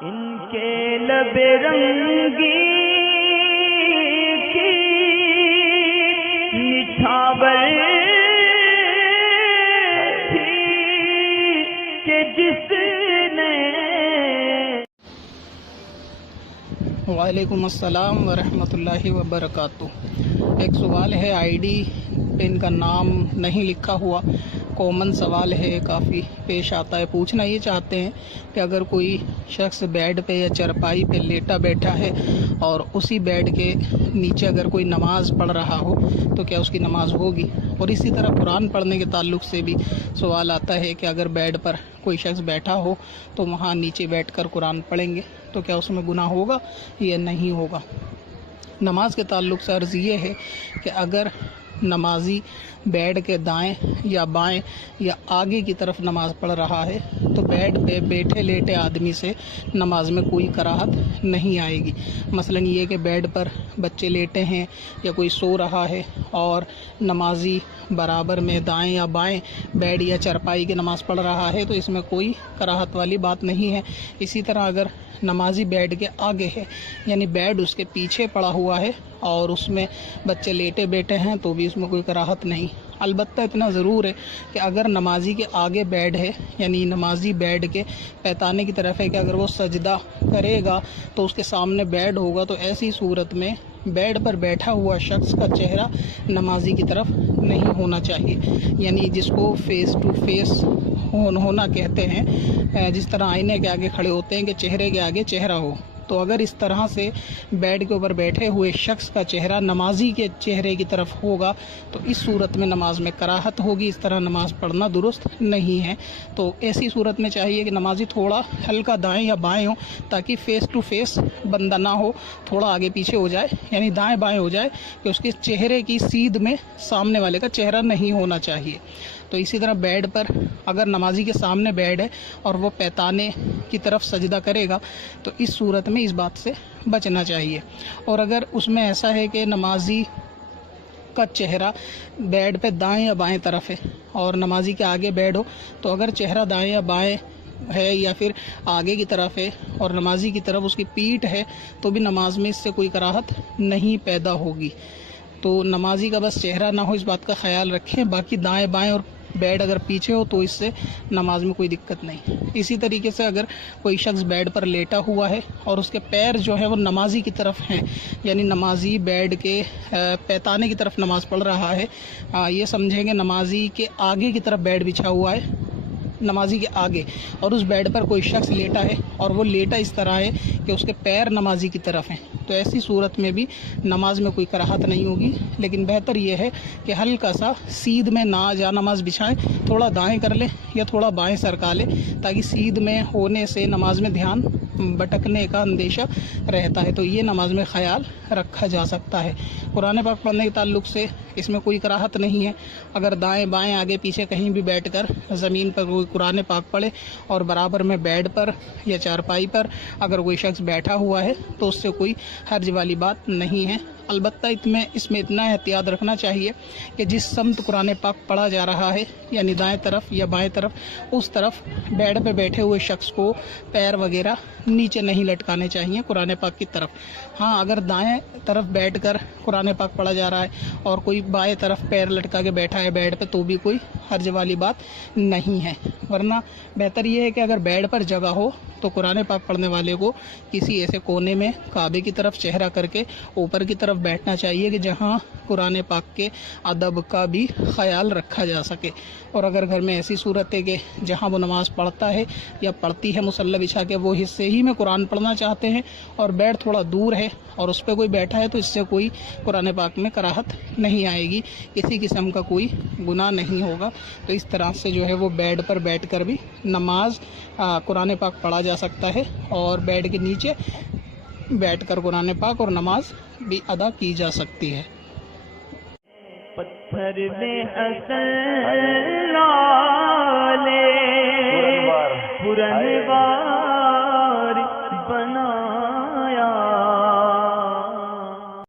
ان کے لب رنگی کی نچھاور تھی کہ جس نے۔ وعلیکم السلام ورحمۃ اللہ وبرکاتہ۔ ایک سوال ہے، آئی ڈی پہ ان کا نام نہیں لکھا ہوا، کامن سوال ہے، کافی پیش آتا ہے۔ پوچھنا یہ چاہتے ہیں کہ اگر کوئی شخص بیڈ پہ یا چرپائی پہ لیٹا بیٹھا ہے اور اسی بیڈ کے نیچے اگر کوئی نماز پڑھ رہا ہو تو کیا اس کی نماز ہوگی؟ اور اسی طرح قرآن پڑھنے کے تعلق سے بھی سوال آتا ہے کہ اگر بیڈ پر کوئی شخص بیٹھا ہو تو وہاں نیچے بیٹھ کر قرآن پڑھیں گے تو کیا اس میں گناہ ہوگا یا نہیں ہوگا؟ نماز کے تعلق سے عرض یہ ہے کہ اگر نمازی بیڈ کے دائیں یا بائیں یا آگے کی طرف نماز پڑھ رہا ہے تو بیڈ پہ بیٹھے لیٹے آدمی سے نماز میں کوئی کراہت نہیں آئے گی۔ مثلا یہ کہ بیڈ پر بچے لیٹے ہیں یا کوئی سو رہا ہے اور نمازی برابر میں دائیں یا بائیں بیڈ یا چرپائی کی نماز پڑھ رہا ہے تو اس میں کوئی کراہت والی بات نہیں ہے۔ اسی طرح اگر نمازی بیڈ کے آگے ہے یعنی بیڈ اس کے پیچھے پڑا ہوا ہے اور اس میں بچے لیٹے بیٹھے ہیں تو بھی اس میں کوئی کراہت نہیں۔ البتہ اتنا ضرور ہے کہ اگر نمازی کے آگے بیڈ ہے یعنی نمازی بیڈ کے پیتانے کی طرف ہے کہ اگر وہ سجدہ کرے گا تو اس کے سامنے بیڈ ہوگا تو ایسی صورت میں بیڈ پر بیٹھا ہوا شخص کا چہرہ نمازی کی طرف نہیں ہونا چاہیے، یعنی جس کو فیس ٹو فیس ہونا کہتے ہیں، جس طرح آئینے کے آگے کھڑے ہوتے ہیں کہ چہرے کے آگے چہرہ ہو، تو اگر اس طرح سے بیڈ کے اوپر بیٹھے ہوئے شخص کا چہرہ نمازی کے چہرے کی طرف ہوگا تو اس صورت میں نماز میں کراہت ہوگی، اس طرح نماز پڑھنا درست نہیں ہے۔ تو ایسی صورت میں چاہیے کہ نمازی تھوڑا ہلکا دائیں یا بائیں ہو تاکہ فیس ٹو فیس بندہ نہ ہو، تھوڑا آگے پیچھے ہو جائے یعنی دائیں بائیں ہو جائے کہ اس کے چہرے کی سیدھ میں سامنے والے کا چہرہ نہیں ہونا چاہیے۔ تو اسی طرح بیڈ پر اگر نمازی کے سامنے بیڈ ہے اور وہ پیتانے کی طرف سجدہ کرے گا تو اس صورت میں اس بات سے بچنا چاہیے۔ اور اگر اس میں ایسا ہے کہ نمازی کا چہرہ بیڈ پہ دائیں یا بائیں طرف ہے اور نمازی کے آگے بیڈ ہو تو اگر چہرہ دائیں یا بائیں ہے یا پھر آگے کی طرف ہے اور نمازی کی طرف اس کی پیٹھ ہے تو بھی نماز میں اس سے کوئی کراہت نہیں پیدا ہوگی۔ تو نمازی کا بس چہرہ نہ ہو اس بات کا خیال رکھیں، باقی دائیں بائیں اور بیڈ اگر پیچھے ہو تو اس سے نماز میں کوئی دقت نہیں۔ اسی طریقے سے اگر کوئی شخص بیڈ پر لیٹا ہوا ہے اور اس کے پیر جو ہے وہ نمازی کی طرف ہیں یعنی نمازی بیڈ کے پیتانے کی طرف نماز پڑھ رہا ہے، یہ سمجھیں کہ نمازی کے آگے کی طرف بیڈ بچھا ہوا ہے، نمازی کے آگے، اور اس بیڈ پر کوئی شخص لیٹا ہے اور وہ لیٹا اس طرح ہے کہ اس کے پیر نمازی کی طرف ہیں تو ایسی صورت میں بھی نماز میں کوئی کراہت نہیں ہوگی، لیکن بہتر یہ ہے کہ ہلکا سا سیدھ میں نہ جا نماز بچھائیں، تھوڑا دائیں کر لیں یا تھوڑا بائیں سرکا لیں تاکہ سیدھ میں ہونے سے نماز میں دھیان بھٹکنے کا اندیشہ رہتا ہے، تو یہ نماز میں خیال رکھا جا سکتا ہے۔ قرآن پاک پڑھنے کے تعلق سے اس میں کوئی کراہت نہیں ہے، اگر دائیں بائیں آگے پیچھے کہیں بھی بیٹھ کر زمین پر کوئی قرآن پاک پڑھے اور برابر میں بیڈ پر یا چارپائی پر اگر کوئی شخص بیٹھا ہوا ہے تو اس سے کوئی حرج والی بات نہیں ہے۔ البتہ اس میں اتنا احتیاط رکھنا چاہیے کہ جس سمت قرآن پاک پڑھا جا رہا ہے یعنی دائیں طرف یا بائیں طرف، اس طرف بیڈ پہ بیٹھے ہوئے شخص کو پیر وغیرہ نیچے نہیں لٹکانے چاہیے قرآن پاک کی طرف۔ ہاں اگر دائیں طرف بیٹھ کر قرآن پاک پڑھا جا رہا ہے اور کوئی بائیں طرف پیر لٹکا کے بیٹھا ہے بیڈ پہ تو بھی کوئی حرج والی بات نہیں ہے، ورنہ بہتر یہ ہے کہ اگر بیڈ پر جگہ ہو تو قرآن پاک پڑھنے والے کو کسی ایسے کونے میں کعبے کی طرف چہرہ کر کے اوپر کی طرف بیٹھنا چاہیے کہ جہاں قرآن پاک کے ادب کا بھی خیال رکھا جا سکے۔ اور اگر گھر میں ایسی صورت ہے کہ جہاں وہ نماز پڑھتا ہے یا پڑھتی ہے مصلی بچھا کے وہ حصے ہی میں قرآن پڑھنا چاہتے ہیں اور بیڈ تھوڑا دور ہے اور اس پہ کوئی بیٹھا ہے تو اس سے کوئی قرآن پاک میں کراہت نہیں آئے گی، کسی قسم کا کوئی گناہ نہیں ہوگا۔ تو اس طرح سے جو ہے وہ بیڈ پر بیٹھ کر بھی نماز قرآن پاک پڑھا جا سکتا ہے اور بیڈ کے نیچے بیٹھ کر قرآن پاک اور نماز بھی ادا کی جا سکتی ہے۔ پتھر میں حسن لالے پرنوار